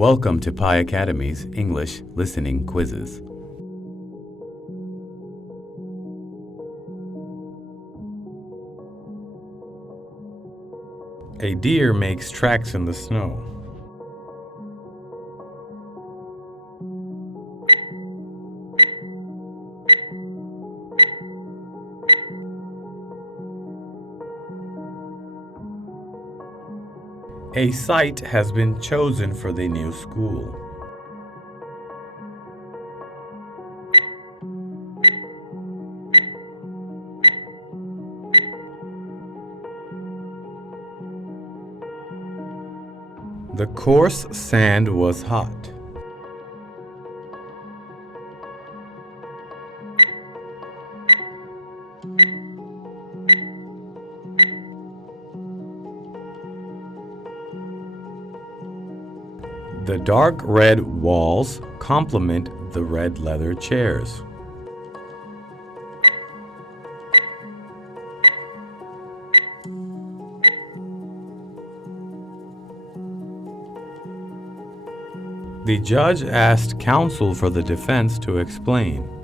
Welcome to Pi Academy's English Listening Quizzes. A deer makes tracks in the snow. A site has been chosen for the new school. The coarse sand was hot. The dark red walls complement the red leather chairs. The judge asked counsel for the defense to explain.